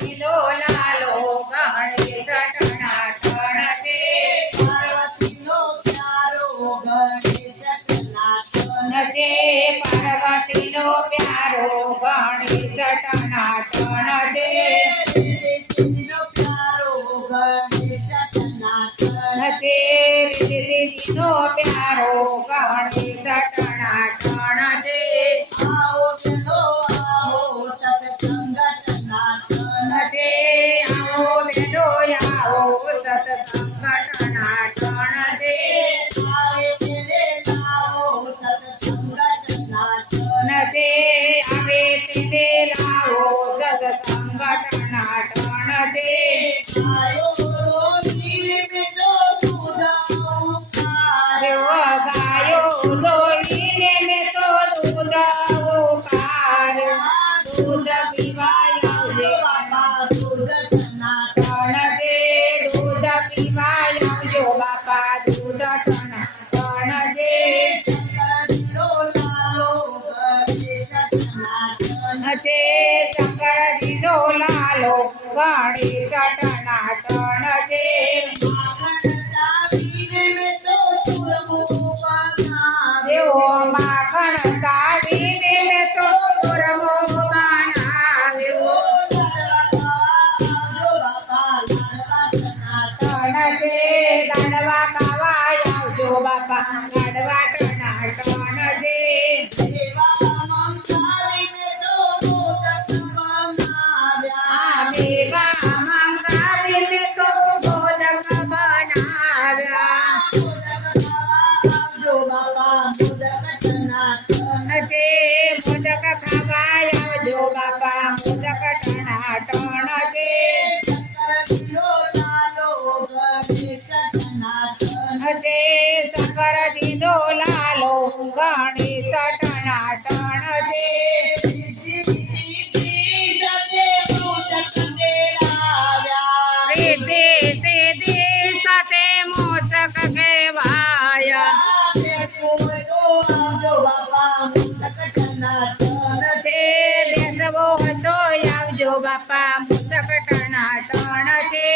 લો લાલો ગણેશ ટનાટણ છે પાર્વતીનો પ્યારો ગણેશ ટનાટન છે પાર્વતીનો પ્યારો ગણેશ ટનાટણ છે નો પ્યારો ગણેશ ટનાટન છે દીદીનો પ્યારો ગણેશ ટનાટણ છે આવો ચલો આવો સત્સંગ ટનાટન છે આવો બેનો આવો સત્સંગ ટનાટણ છે આવે તેને લાવો સત્સંગ ટનાટન છે આવે તેને લાવો સત્સંગ ટનાટણ છે આયો રોશની બેટો સુધાઓ દેવો ગાયો દોઈને મેં તો દૂધ ઉકાળ્યો દૂધ પીવાય આવજે બાપા દૂધ ટનાટન ટણ છે દૂધ પીવાય આવજો બાપા દૂધ ટણ છે નો લાલો ગણેશ ટનાટન છે શંકરજીનો લાલો ગણેશ ટનાટણ છે દેવો માખણ કાઢીને મેં તો સુરમો બનાવ્યો ટણ છે ગાડવા ખાવાય આવજો બાપા ગાડવા ટનાટણ છે આ દેવા મંગાવીને તો ભોજન બનાવ્યા છે મોદક ખાવાય આવજો બાપા મોદક ટણાટણ છે છે શંકરજીનો લાલો ગણેશ ટણાટણ છે રીતિ સીધી સાથે મોસક કહેવાય છે બેસવો હતો આવજો બાપા મોસક ટણાટણ છે